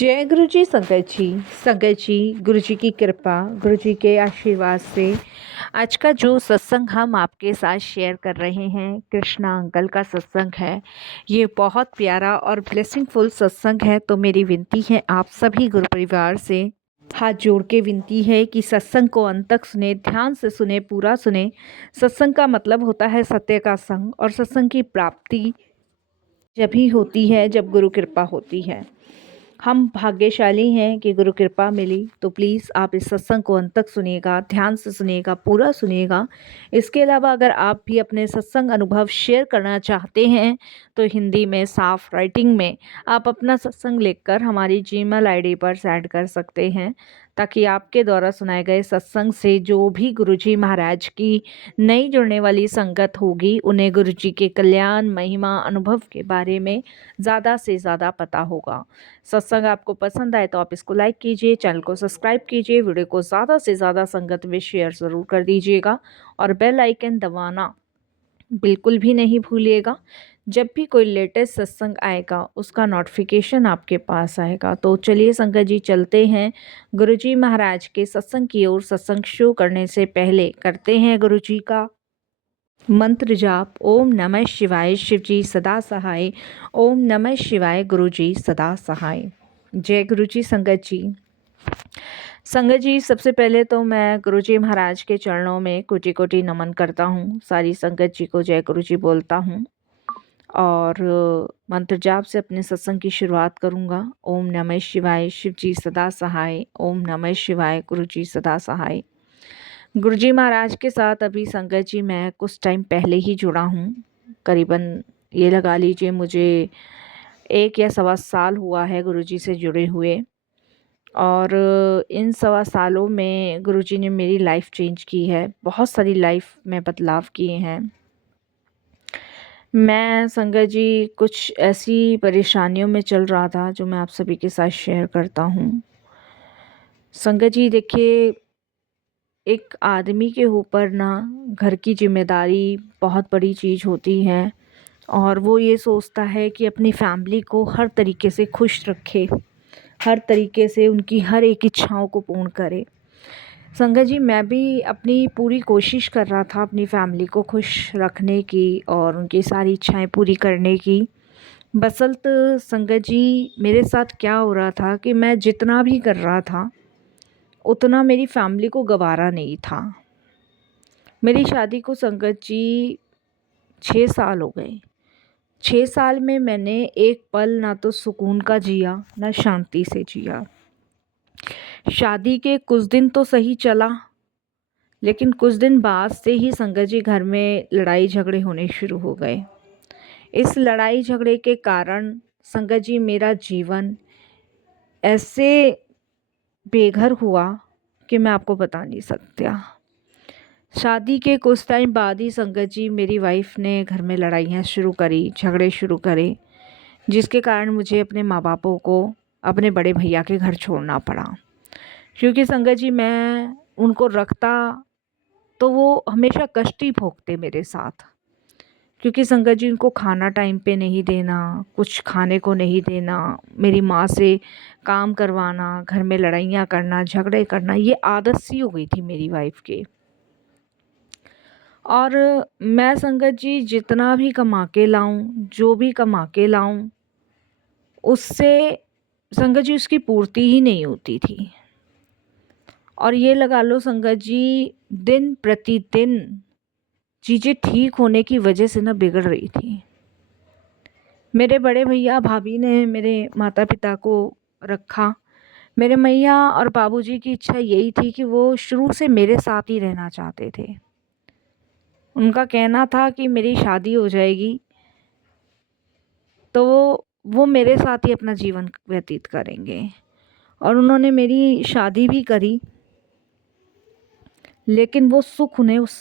जय गुरु जी संगत जी गुरु जी की कृपा, गुरु जी के आशीर्वाद से आज का जो सत्संग हम आपके साथ शेयर कर रहे हैं, कृष्णा अंकल का सत्संग है। ये बहुत प्यारा और ब्लेसिंगफुल सत्संग है। तो मेरी विनती है आप सभी गुरु परिवार से, हाथ जोड़ के विनती है कि सत्संग को अंत तक सुने, ध्यान से सुने, पूरा सुने। सत्संग का मतलब होता है सत्य का संग, और सत्संग की प्राप्ति जब ही होती है जब गुरु कृपा होती है। हम भाग्यशाली हैं कि गुरु कृपा मिली। तो प्लीज़ आप इस सत्संग को अंत तक सुनिएगा, ध्यान से सुनिएगा, पूरा सुनिएगा। इसके अलावा अगर आप भी अपने सत्संग अनुभव शेयर करना चाहते हैं तो हिंदी में साफ राइटिंग में आप अपना सत्संग लिखकर हमारी जीमेल आईडी पर सेंड कर सकते हैं, ताकि आपके द्वारा सुनाए गए सत्संग से जो भी गुरुजी महाराज की नई जुड़ने वाली संगत होगी उन्हें गुरुजी के कल्याण, महिमा, अनुभव के बारे में ज़्यादा से ज़्यादा पता होगा। सत्संग आपको पसंद आए तो आप इसको लाइक कीजिए, चैनल को सब्सक्राइब कीजिए, वीडियो को ज़्यादा से ज़्यादा संगत में शेयर ज़रूर कर दीजिएगा और बेल आइकन दबाना बिल्कुल भी नहीं भूलिएगा। जब भी कोई लेटेस्ट सत्संग आएगा उसका नोटिफिकेशन आपके पास आएगा। तो चलिए संगत जी चलते हैं गुरुजी महाराज के सत्संग की ओर। सत्संग शुरू करने से पहले करते हैं गुरुजी का मंत्र जाप। ओम नमः शिवाय, शिव जी सदा सहाय। ओम नमः शिवाय, गुरु जी सदा सहाय। जय गुरु जी संगत जी। संगत जी सबसे पहले तो मैं गुरु जी महाराज के चरणों में कोटि कोटि नमन करता हूँ। सारी संगत जी को जय गुरु जी बोलता हूँ और मंत्र जाप से अपने सत्संग की शुरुआत करूँगा। ओम नमः शिवाय, शिव जी सदा सहाय। ओम नमः शिवाय, गुरु जी सदा सहाय। गुरुजी महाराज के साथ अभी संगत जी मैं कुछ टाइम पहले ही जुड़ा हूँ। करीबन ये लगा लीजिए मुझे 1 या सवा साल हुआ है गुरुजी से जुड़े हुए। और इन सवा सालों में गुरुजी ने मेरी लाइफ चेंज की है, बहुत सारी लाइफ में बदलाव किए हैं। मैं संगत जी कुछ ऐसी परेशानियों में चल रहा था जो मैं आप सभी के साथ शेयर करता हूँ। संगत जी देखिए, एक आदमी के ऊपर ना घर की जिम्मेदारी बहुत बड़ी चीज़ होती है और वो ये सोचता है कि अपनी फैमिली को हर तरीके से खुश रखे, हर तरीके से उनकी हर एक इच्छाओं को पूर्ण करे। संगत जी मैं भी अपनी पूरी कोशिश कर रहा था अपनी फैमिली को खुश रखने की और उनकी सारी इच्छाएं पूरी करने की। बसल्त संगत जी मेरे साथ क्या हो रहा था कि मैं जितना भी कर रहा था उतना मेरी फैमिली को गवारा नहीं था। मेरी शादी को संगत जी 6 साल हो गए। 6 साल में मैंने एक पल ना तो सुकून का जिया, ना शांति से जिया। शादी के कुछ दिन तो सही चला, लेकिन कुछ दिन बाद से ही संगत जी घर में लड़ाई झगड़े होने शुरू हो गए। इस लड़ाई झगड़े के कारण संगत जी मेरा जीवन ऐसे बेघर हुआ कि मैं आपको बता नहीं सकता। शादी के कुछ टाइम बाद ही संगत जी मेरी वाइफ ने घर में लड़ाइयाँ शुरू करी, झगड़े शुरू करे, जिसके कारण मुझे अपने माँ बापों को अपने बड़े भैया के घर छोड़ना पड़ा। क्योंकि संगत जी मैं उनको रखता तो वो हमेशा कष्ट ही भोगते मेरे साथ। क्योंकि संगत जी उनको खाना टाइम पे नहीं देना, कुछ खाने को नहीं देना, मेरी माँ से काम करवाना, घर में लड़ाइयाँ करना, झगड़े करना, ये आदत सी हो गई थी मेरी वाइफ के। और मैं संगत जी जितना भी कमा के लाऊं, जो भी कमा के लाऊं, उससे संगत जी उसकी पूर्ति ही नहीं होती थी। और ये लगा लो संगत जी दिन प्रतिदिन चीज़ें ठीक होने की वजह से ना बिगड़ रही थी। मेरे बड़े भैया भाभी ने मेरे माता पिता को रखा। मेरे मैया और बाबूजी की इच्छा यही थी कि वो शुरू से मेरे साथ ही रहना चाहते थे। उनका कहना था कि मेरी शादी हो जाएगी तो वो मेरे साथ ही अपना जीवन व्यतीत करेंगे। और उन्होंने मेरी शादी भी करी, लेकिन वो सुख उन्हें उस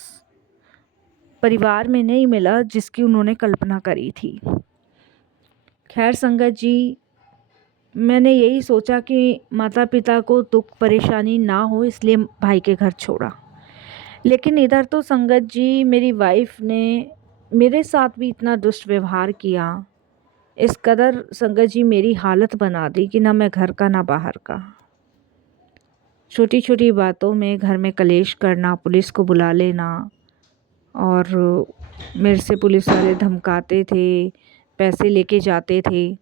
परिवार में नहीं मिला जिसकी उन्होंने कल्पना करी थी। खैर संगत जी मैंने यही सोचा कि माता पिता को दुख परेशानी ना हो, इसलिए भाई के घर छोड़ा। लेकिन इधर तो संगत जी मेरी वाइफ ने मेरे साथ भी इतना दुष्ट व्यवहार किया, इस कदर संगत जी मेरी हालत बना दी कि ना मैं घर का ना बाहर का। छोटी छोटी बातों में घर में कलेश करना, पुलिस को बुला लेना, और मेरे से पुलिस वाले धमकाते थे, पैसे लेके जाते थे।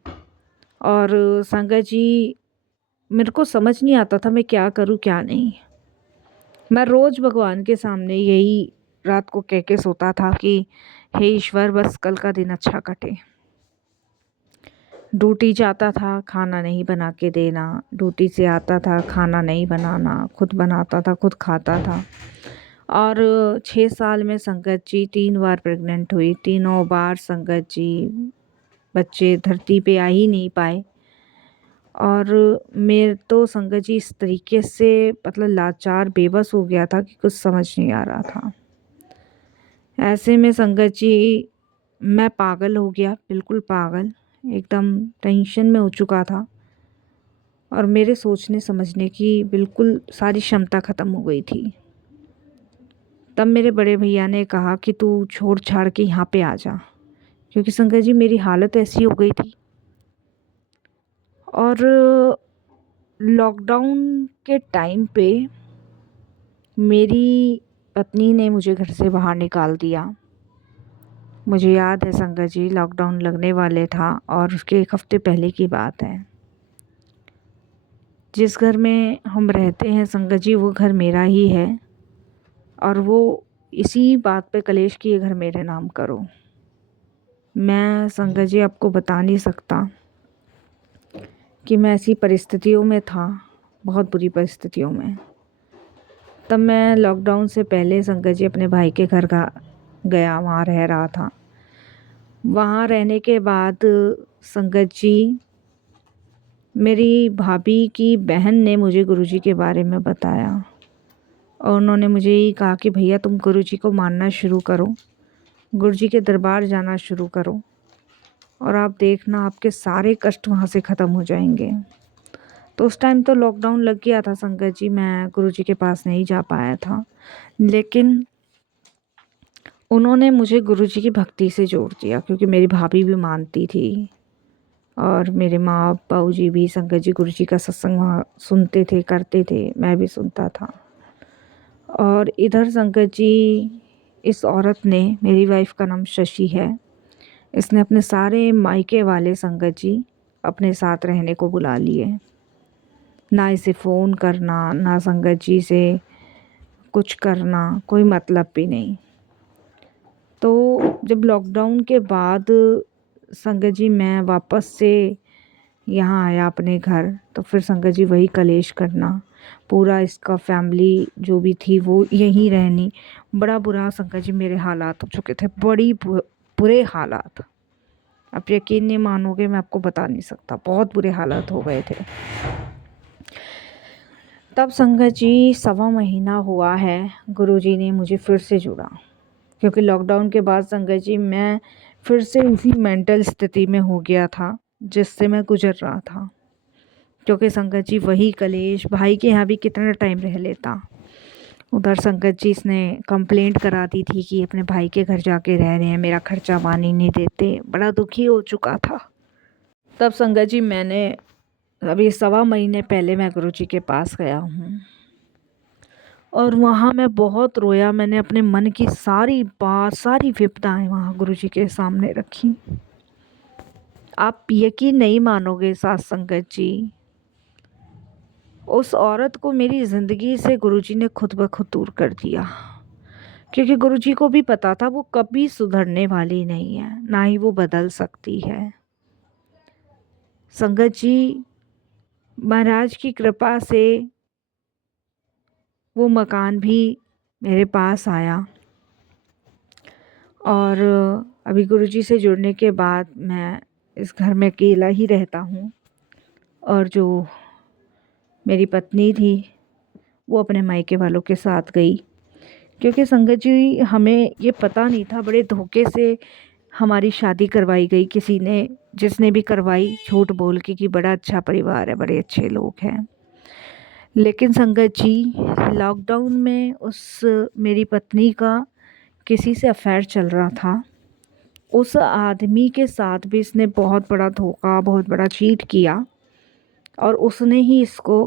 और संगत जी मेरे को समझ नहीं आता था मैं क्या करूं क्या नहीं। मैं रोज़ भगवान के सामने यही रात को कह के सोता था कि हे ईश्वर, बस कल का दिन अच्छा कटे। ड्यूटी जाता था, खाना नहीं बना के देना, ड्यूटी से आता था, खाना नहीं बनाना, खुद बनाता था, खुद खाता था। और 6 साल में संगत जी 3 बार प्रेग्नेंट हुई। तीनों बार संगत जी बच्चे धरती पे आ ही नहीं पाए। और मेरे तो संगत जी इस तरीके से मतलब लाचार बेबस हो गया था कि कुछ समझ नहीं आ रहा था। ऐसे में संगत जी मैं पागल हो गया, बिल्कुल पागल, एकदम टेंशन में हो चुका था। और मेरे सोचने समझने की बिल्कुल सारी क्षमता ख़त्म हो गई थी। तब मेरे बड़े भैया ने कहा कि तू छोड़ छाड़ के यहाँ पे आ जा, क्योंकि संगत जी मेरी हालत ऐसी हो गई थी। और लॉकडाउन के टाइम पे मेरी पत्नी ने मुझे घर से बाहर निकाल दिया। मुझे याद है संगत जी, लॉकडाउन लगने वाले था और उसके 1 हफ़्ते पहले की बात है। जिस घर में हम रहते हैं संगत जी, वो घर मेरा ही है। और वो इसी बात पे कलेश कि ये घर मेरे नाम करो। मैं संगत जी आपको बता नहीं सकता कि मैं ऐसी परिस्थितियों में था, बहुत बुरी परिस्थितियों में। तब मैं लॉकडाउन से पहले संगत जी अपने भाई के घर गया, वहाँ रह रहा था। वहाँ रहने के बाद संगत जी मेरी भाभी की बहन ने मुझे गुरुजी के बारे में बताया, और उन्होंने मुझे यही कहा कि भैया तुम गुरुजी को मानना शुरू करो, गुरुजी के दरबार जाना शुरू करो, और आप देखना आपके सारे कष्ट वहाँ से ख़त्म हो जाएंगे। तो उस टाइम तो लॉकडाउन लग गया था संगत जी, मैं गुरुजी के पास नहीं जा पाया था। लेकिन उन्होंने मुझे गुरुजी की भक्ति से जोड़ दिया, क्योंकि मेरी भाभी भी मानती थी और मेरे माँ बाबू जी भी संगत जी गुरुजी का सत्संग वहाँ सुनते थे, करते थे, मैं भी सुनता था। और इधर संगत जी इस औरत ने, मेरी वाइफ का नाम शशि है, इसने अपने सारे मायके वाले संगत जी अपने साथ रहने को बुला लिए। ना इसे फ़ोन करना, ना संगत जी से कुछ करना, कोई मतलब भी नहीं। तो जब लॉकडाउन के बाद संगत जी मैं वापस से यहाँ आया अपने घर, तो फिर संगत जी वही कलेश करना, पूरा इसका फैमिली जो भी थी वो यहीं रहनी। बड़ा बुरा संगत जी मेरे हालात हो चुके थे, बड़ी बुरे हालात। आप यकीन नहीं मानोगे, मैं आपको बता नहीं सकता, बहुत बुरे हालात हो गए थे। तब संगत जी 1.25 महीना हुआ है गुरुजी ने मुझे फिर से जोड़ा, क्योंकि लॉकडाउन के बाद संगत जी मैं फिर से उसी मेंटल स्थिति में हो गया था जिससे मैं गुजर रहा था। क्योंकि संगत जी वही कलेश, भाई के यहाँ भी कितना टाइम रह लेता। उधर संगत जी इसने कंप्लेंट करा दी थी कि अपने भाई के घर जाके रह रहे हैं, मेरा खर्चा पानी नहीं देते, बड़ा दुखी हो चुका था। तब संगत जी मैंने अभी 1.25 महीने पहले मैं गुरुजी के पास गया हूँ, और वहाँ मैं बहुत रोया। मैंने अपने मन की सारी बात, सारी विपदाएं वहाँ गुरुजी के सामने रखी। आप यकीन नहीं मानोगे साथ संगत जी, उस औरत को मेरी ज़िंदगी से गुरुजी ने खुद ब खुद दूर कर दिया। क्योंकि गुरुजी को भी पता था वो कभी सुधरने वाली नहीं है, ना ही वो बदल सकती है। संगत जी महाराज की कृपा से वो मकान भी मेरे पास आया, और अभी गुरुजी से जुड़ने के बाद मैं इस घर में अकेला ही रहता हूँ। और जो मेरी पत्नी थी वो अपने मायके वालों के साथ गई, क्योंकि संगत जी हमें ये पता नहीं था, बड़े धोखे से हमारी शादी करवाई गई किसी ने, जिसने भी करवाई झूठ बोल के कि बड़ा अच्छा परिवार है, बड़े अच्छे लोग हैं। लेकिन संगत जी लॉकडाउन में उस मेरी पत्नी का किसी से अफेयर चल रहा था, उस आदमी के साथ भी इसने बहुत बड़ा धोखा, बहुत बड़ा चीट किया और उसने ही इसको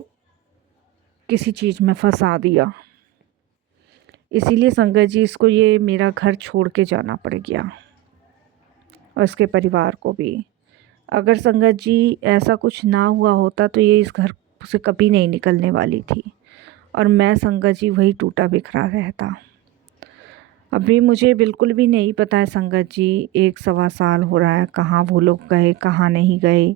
किसी चीज़ में फंसा दिया। इसीलिए संगत जी इसको ये मेरा घर छोड़ के जाना पड़ गया और इसके परिवार को भी। अगर संगत जी ऐसा कुछ ना हुआ होता तो ये इस घर से कभी नहीं निकलने वाली थी और मैं संगत जी वही टूटा बिखरा रहता। अभी मुझे बिल्कुल भी नहीं पता है संगत जी, 1 सवा साल हो रहा है, कहाँ वो लोग गए कहाँ नहीं गए।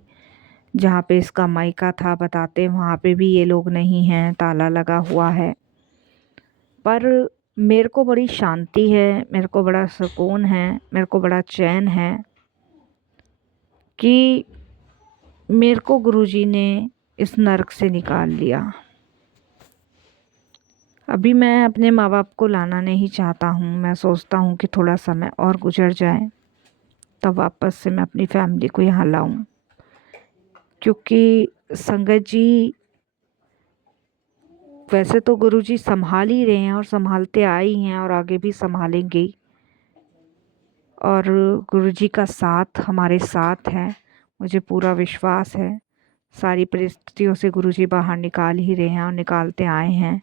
जहाँ पे इसका मायका था बताते वहाँ पे भी ये लोग नहीं हैं, ताला लगा हुआ है। पर मेरे को बड़ी शांति है, मेरे को बड़ा सुकून है, मेरे को बड़ा चैन है कि मेरे को गुरुजी ने इस नर्क से निकाल लिया। अभी मैं अपने माँ बाप को लाना नहीं चाहता हूँ। मैं सोचता हूँ कि थोड़ा समय और गुजर जाए तब वापस से मैं अपनी फैमिली को यहाँ लाऊं, क्योंकि संगत जी वैसे तो गुरुजी संभाल ही रहे हैं और संभालते आए ही हैं और आगे भी संभालेंगे। और गुरुजी का साथ हमारे साथ है, मुझे पूरा विश्वास है। सारी परिस्थितियों से गुरुजी बाहर निकाल ही रहे हैं और निकालते आए हैं,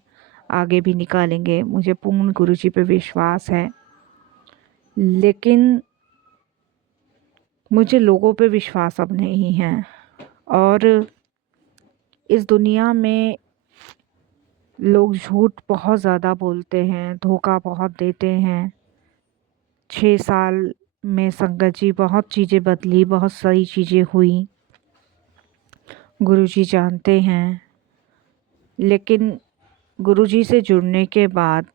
आगे भी निकालेंगे। मुझे पूर्ण गुरुजी पे विश्वास है, लेकिन मुझे लोगों पे विश्वास अब नहीं है। और इस दुनिया में लोग झूठ बहुत ज़्यादा बोलते हैं, धोखा बहुत देते हैं। 6 साल में संगत जी बहुत चीज़ें बदली, बहुत सारी चीज़ें हुई, गुरुजी जानते हैं। लेकिन गुरुजी से जुड़ने के बाद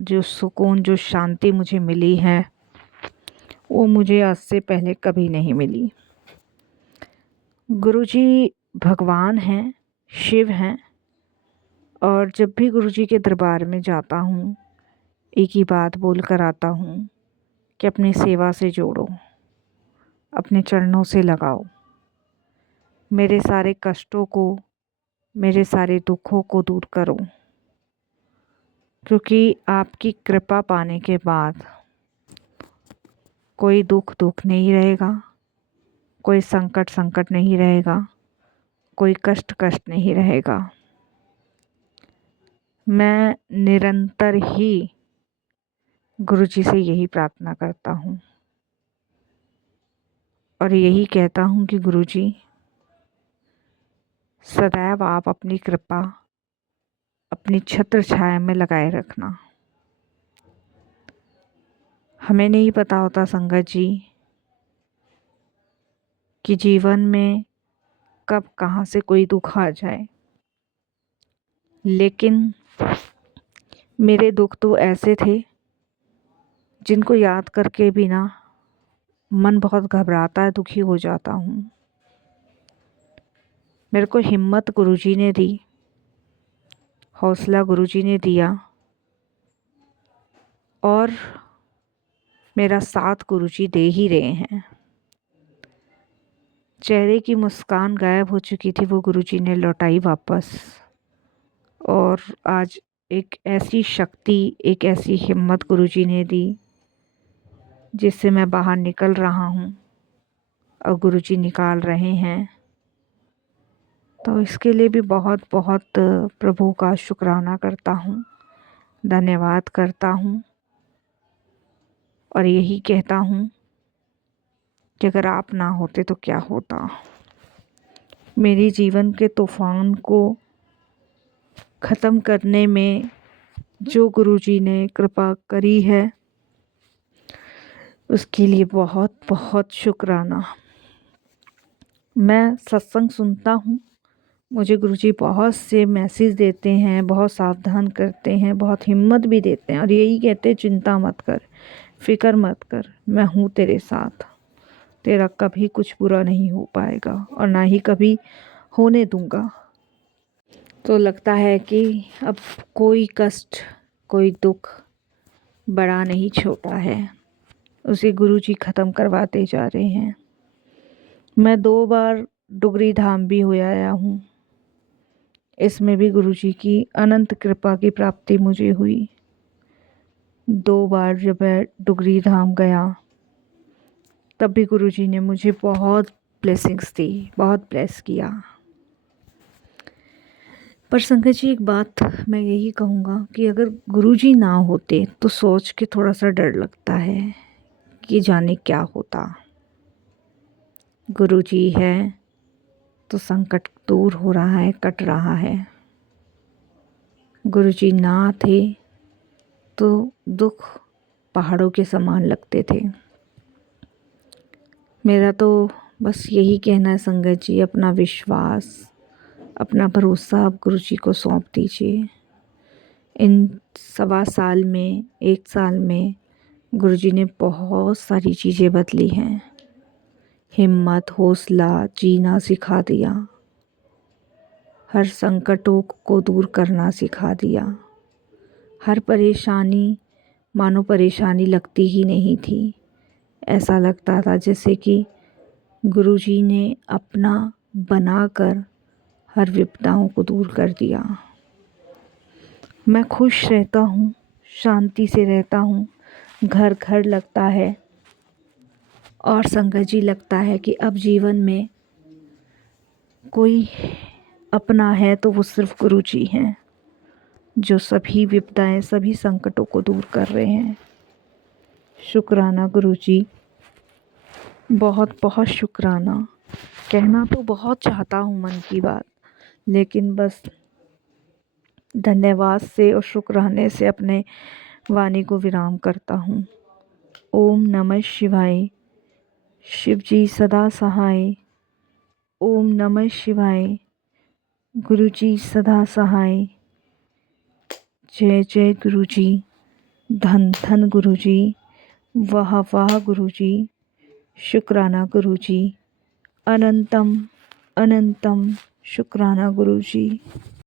जो सुकून, जो शांति मुझे मिली है वो मुझे आज से पहले कभी नहीं मिली। गुरुजी भगवान हैं, शिव हैं। और जब भी गुरुजी के दरबार में जाता हूँ एक ही बात बोल कर आता हूँ कि अपनी सेवा से जोड़ो, अपने चरणों से लगाओ, मेरे सारे कष्टों को, मेरे सारे दुखों को दूर करो, क्योंकि आपकी कृपा पाने के बाद कोई दुख दुख नहीं रहेगा, कोई संकट संकट नहीं रहेगा, कोई कष्ट कष्ट नहीं रहेगा। मैं निरंतर ही गुरुजी से यही प्रार्थना करता हूँ और यही कहता हूँ कि गुरुजी सदैव आप अपनी कृपा अपनी छत्र छाया में लगाए रखना। हमें नहीं पता होता संगत जी कि जीवन में कब कहाँ से कोई दुख आ जाए, लेकिन मेरे दुख तो ऐसे थे जिनको याद करके भी ना मन बहुत घबराता है, दुखी हो जाता हूँ। मेरे को हिम्मत गुरुजी ने दी, हौसला गुरुजी ने दिया और मेरा साथ गुरुजी दे ही रहे हैं। चेहरे की मुस्कान गायब हो चुकी थी, वो गुरुजी ने लौटाई वापस। और आज एक ऐसी शक्ति, एक ऐसी हिम्मत गुरुजी ने दी जिससे मैं बाहर निकल रहा हूँ और गुरुजी निकाल रहे हैं। तो इसके लिए भी बहुत बहुत प्रभु का शुक्राना करता हूँ, धन्यवाद करता हूँ और यही कहता हूँ कि अगर आप ना होते तो क्या होता। मेरी जीवन के तूफ़ान को ख़त्म करने में जो गुरुजी ने कृपा करी है उसके लिए बहुत बहुत शुक्राना। मैं सत्संग सुनता हूँ, मुझे गुरुजी बहुत से मैसेज देते हैं, बहुत सावधान करते हैं, बहुत हिम्मत भी देते हैं और यही कहते हैं चिंता मत कर, फ़िक्र मत कर, मैं हूँ तेरे साथ, तेरा कभी कुछ बुरा नहीं हो पाएगा और ना ही कभी होने दूँगा। तो लगता है कि अब कोई कष्ट, कोई दुख बड़ा नहीं छोटा है, उसे गुरुजी ख़त्म करवाते जा रहे हैं। मैं 2 बार डुगरी धाम भी हो आया हूँ, इसमें भी गुरुजी की अनंत कृपा की प्राप्ति मुझे हुई। 2 बार जब मैं डुगरी धाम गया तब भी गुरुजी ने मुझे बहुत ब्लेसिंग्स दी, बहुत ब्लेस किया। पर संगत जी, एक बात मैं यही कहूँगा कि अगर गुरुजी ना होते तो सोच के थोड़ा सा डर लगता है कि जाने क्या होता। गुरुजी है तो संकट दूर हो रहा है, कट रहा है। गुरुजी ना थे तो दुख पहाड़ों के समान लगते थे। मेरा तो बस यही कहना है संगत जी, अपना विश्वास, अपना भरोसा आप गुरुजी को सौंप दीजिए। इन 1.25 साल में, 1 साल में गुरुजी ने बहुत सारी चीज़ें बदली हैं। हिम्मत, हौसला, जीना सिखा दिया। हर संकटों को दूर करना सिखा दिया। हर परेशानी मानो परेशानी लगती ही नहीं थी। ऐसा लगता था जैसे कि गुरुजी ने अपना बनाकर हर विपदाओं को दूर कर दिया। मैं खुश रहता हूँ, शांति से रहता हूँ, घर घर लगता है। और संगत जी, लगता है कि अब जीवन में कोई अपना है तो वो सिर्फ गुरुजी हैं, जो सभी विपदाएं, सभी संकटों को दूर कर रहे हैं। शुक्राना गुरुजी, बहुत बहुत शुक्राना। कहना तो बहुत चाहता हूँ मन की बात, लेकिन बस धन्यवाद से और शुक्राने से अपने वाणी को विराम करता हूँ। ओम नमः शिवाय। शिव जी सदा सहाय। ओम नमः शिवाय। गुरु जी सदा सहाय। जय जय गुरु जी। धन धन गुरु जी। वाह वाह गुरु जी। शुक्राना गुरु जी। अनंतम अनंतम शुक्राना गुरु जी।